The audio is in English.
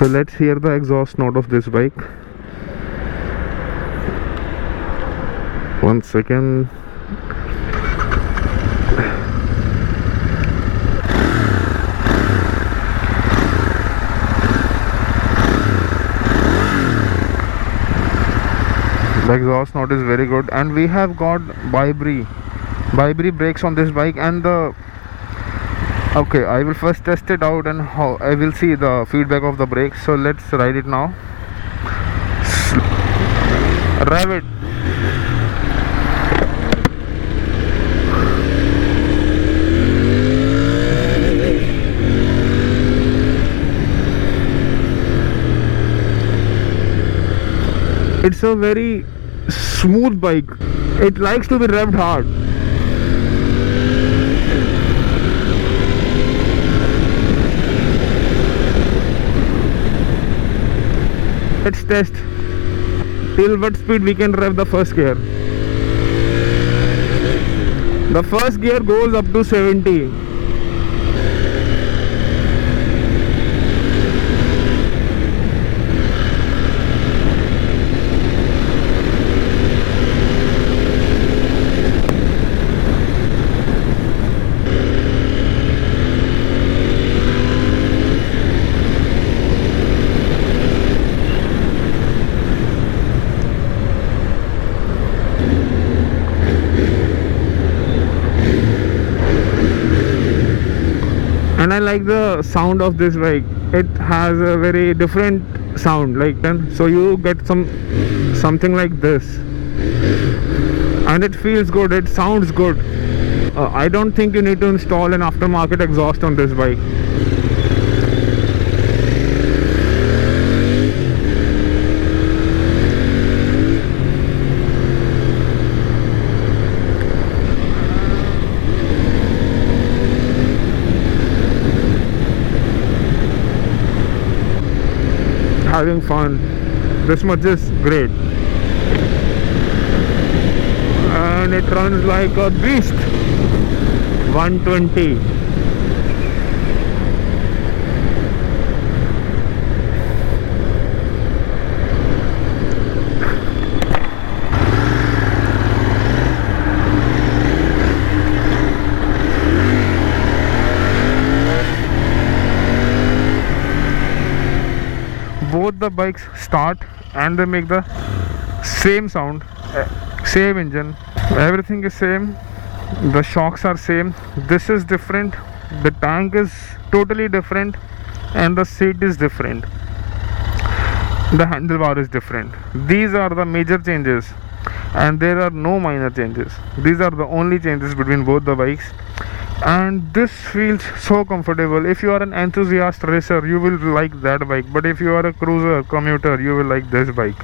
So let's hear the exhaust note of this bike. 1 second. The exhaust note is very good, and we have got Vibri brakes on this bike. And the okay, I will first test it out and how I will see the feedback of the brakes. So let's ride it now. Rev it. It's a very smooth bike. It likes to be revved hard. Let's test till what speed we can rev the first gear. The first gear goes up to 70. And I like the sound of this bike. It has a very different sound, so you get something like this, and it feels good, it sounds good. I don't think you need to install an aftermarket exhaust on this bike. Having fun, this much is great, and it runs like a beast. 120. Both the bikes start and they make the same sound, same engine, everything is same, the shocks are same. This is different, the tank is totally different, and the seat is different, the handlebar is different. These are the major changes, and there are no minor changes. These are the only changes between both the bikes, and this feels so comfortable. If you are an enthusiast racer, you will like that bike, but if you are a cruiser commuter, you will like this bike.